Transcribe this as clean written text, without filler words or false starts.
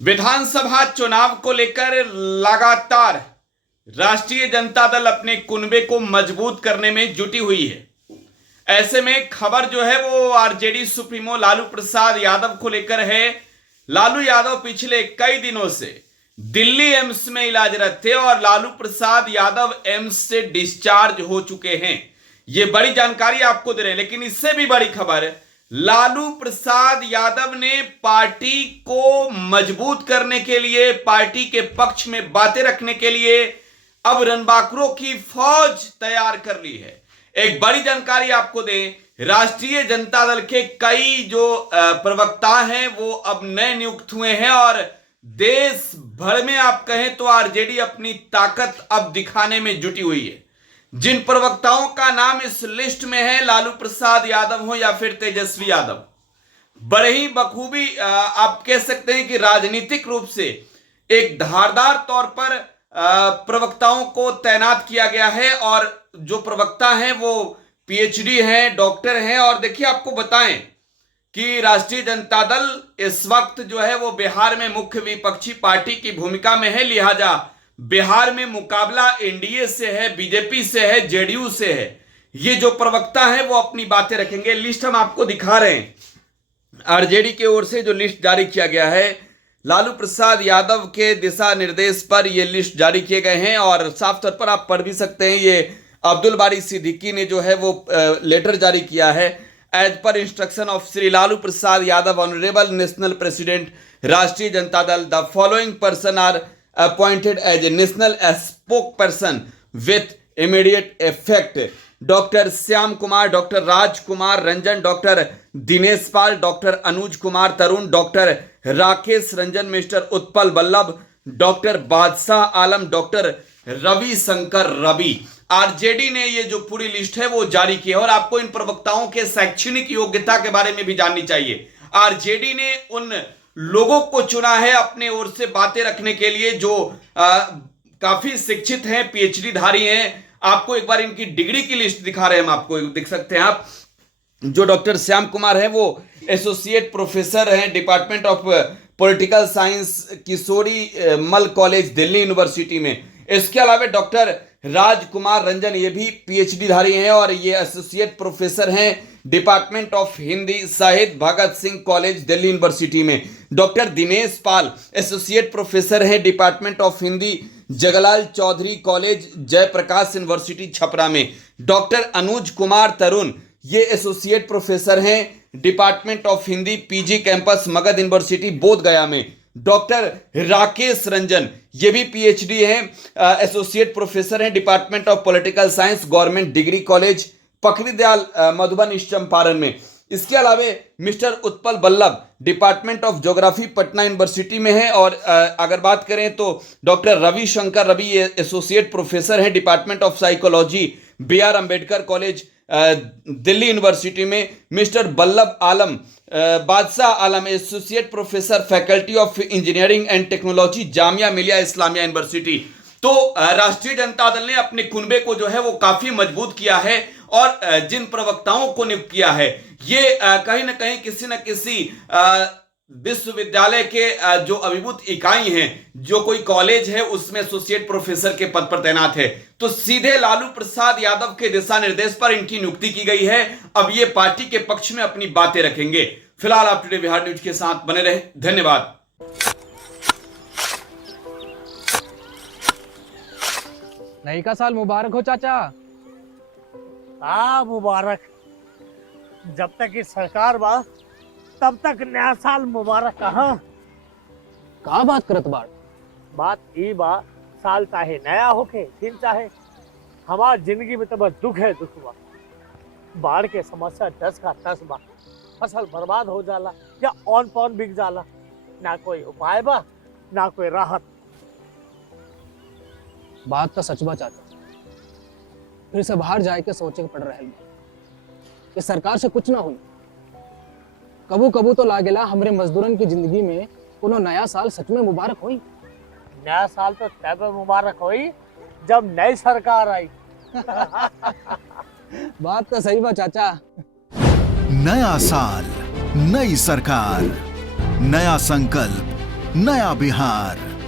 विधानसभा चुनाव को लेकर लगातार राष्ट्रीय जनता दल अपने कुनबे को मजबूत करने में जुटी हुई है। ऐसे में खबर जो है वो आरजेडी सुप्रीमो लालू प्रसाद यादव को लेकर है। लालू यादव पिछले कई दिनों से दिल्ली एम्स में इलाजरत थे और लालू प्रसाद यादव एम्स से डिस्चार्ज हो चुके हैं। ये बड़ी जानकारी आपको दे रहे हैं, लेकिन इससे भी बड़ी खबर, लालू प्रसाद यादव ने पार्टी को मजबूत करने के लिए, पार्टी के पक्ष में बातें रखने के लिए अब रणबांकुरों की फौज तैयार कर ली है। एक बड़ी जानकारी आपको दें, राष्ट्रीय जनता दल के कई जो प्रवक्ता हैं वो अब नए नियुक्त हुए हैं और देश भर में आप कहें तो आरजेडी अपनी ताकत अब दिखाने में जुटी हुई है। जिन प्रवक्ताओं का नाम इस लिस्ट में है, लालू प्रसाद यादव हो या फिर तेजस्वी यादव, बड़े ही बखूबी आप कह सकते हैं कि राजनीतिक रूप से एक धारदार तौर पर प्रवक्ताओं को तैनात किया गया है और जो प्रवक्ता हैं वो पीएचडी हैं, डॉक्टर हैं। और देखिए आपको बताएं कि राष्ट्रीय जनता दल इस वक्त जो है वो बिहार में मुख्य विपक्षी पार्टी की भूमिका में है, लिहाजा बिहार में मुकाबला एनडीए से है, बीजेपी से है, जेडीयू से है। ये जो प्रवक्ता है वो अपनी बातें रखेंगे। लिस्ट हम आपको दिखा रहे हैं, आरजेडी की ओर से जो लिस्ट जारी किया गया है, लालू प्रसाद यादव के दिशा निर्देश पर यह लिस्ट जारी किए गए हैं और साफ तौर पर आप पढ़ भी सकते हैं। ये अब्दुल बारी सिद्दीकी ने जो है वो लेटर जारी किया है। As per instruction of Shri Lalu Prasad Yadav, honourable national president Rashtriya Janata Dal, the following person are appointed as a national spokesperson with immediate effect: doctor Shyam Kumar, doctor Rajkumar Ranjan, doctor Dinesh Pal, doctor Anuj Kumar Tarun, doctor Rakesh Ranjan, mister Utpal Ballabh, doctor Badshah Alam, doctor Ravi Shankar Ravi. RJD ने ये जो पूरी लिस्ट है वो जारी की है और आपको इन प्रवक्ताओं के शैक्षणिक योग्यता के बारे में भी जाननी चाहिए। आरजेडी ने उन लोगों को चुना है अपने ओर से बातें रखने के लिए जो काफी शिक्षित हैं, पीएचडी धारी हैं। आपको एक बार इनकी डिग्री की लिस्ट दिखा रहे हैं, हम आपको देख सकते हैं आप। जो डॉक्टर श्याम कुमार है वो एसोसिएट प्रोफेसर हैं डिपार्टमेंट ऑफ पॉलिटिकल साइंस, किशोरी मल कॉलेज, दिल्ली यूनिवर्सिटी में। इसके अलावा डॉक्टर राजकुमार रंजन ये भी पीएचडी धारी हैं और ये एसोसिएट प्रोफेसर हैं department of Hindi Sahitya, Bhagat Singh college, Delhi university में। Doctor Dinesh Pal associate professor हैं department of Hindi, Jaglal Chaudhary college, Jayprakash university Chhapra में। डॉक्टर अनुज कुमार तरुण ये एसोसिएट प्रोफेसर हैं department of Hindi, PG campus, Magadh university, Bodhgaya में। डॉक्टर राकेश रंजन ये भी पीएचडी हैं, एसोसिएट प्रोफेसर हैं department of political science, government degree college, Pakaridayal Madhuban Champaran में। इसके अलावा mister Utpal Ballabh department of geography, Patna university में है। और अगर बात करें तो doctor Ravi Shankar Ravi associate professor हैं department of psychology, B R. Ambedkar college, Delhi university में। Mister Ballabh Alam, Badshah Alam associate professor faculty of engineering and technology, Jamia Millia Islamia university. तो राष्ट्रीय जनता दल ने अपने कुनबे को जो है वो काफी मजबूत किया है और जिन प्रवक्ताओं को नियुक्त किया है ये कहीं ना कहीं किसी न किसी विश्वविद्यालय के जो अभिभूत इकाई हैं, जो कोई कॉलेज है उसमें एसोसिएट प्रोफेसर के पद पर तैनात है। तो सीधे लालू प्रसाद यादव के दिशा निर्देश पर इनकी नियुक्ति की गई है। अब ये पार्टी के पक्ष में अपनी बातें रखेंगे। फिलहाल आप टुडे बिहार न्यूज के साथ बने रहे। धन्यवाद। नई का साल मुबारक हो चाचा। हाँ मुबारक। जब तक इस सरकार बा तब तक नया साल मुबारक। कहाँ का बात करत बाड़? बात ई बा, साल चाहे नया होके फिर चाहे हमार जिंदगी में तो बस दुख है, दुख बा। बाढ़ के समस्या 10 का 10 बा। फसल बर्बाद हो जाला या ऑन पॉन बिक जाला, ना कोई उपाय बा ना कोई राहत। बात तो सच बा चाचा, फिर से बाहर जाए के सोचे के पड़ रहे कि सरकार से कुछ ना हुई। कबू कबू तो लागेला हमरे मजदूरन की जिंदगी में कोनो नया साल सच में मुबारक होई। नया साल तो तब मुबारक होई जब नई सरकार आई। बात तो सही बा चाचा। नया साल, नई सरकार, नया संकल्प, नया बिहार।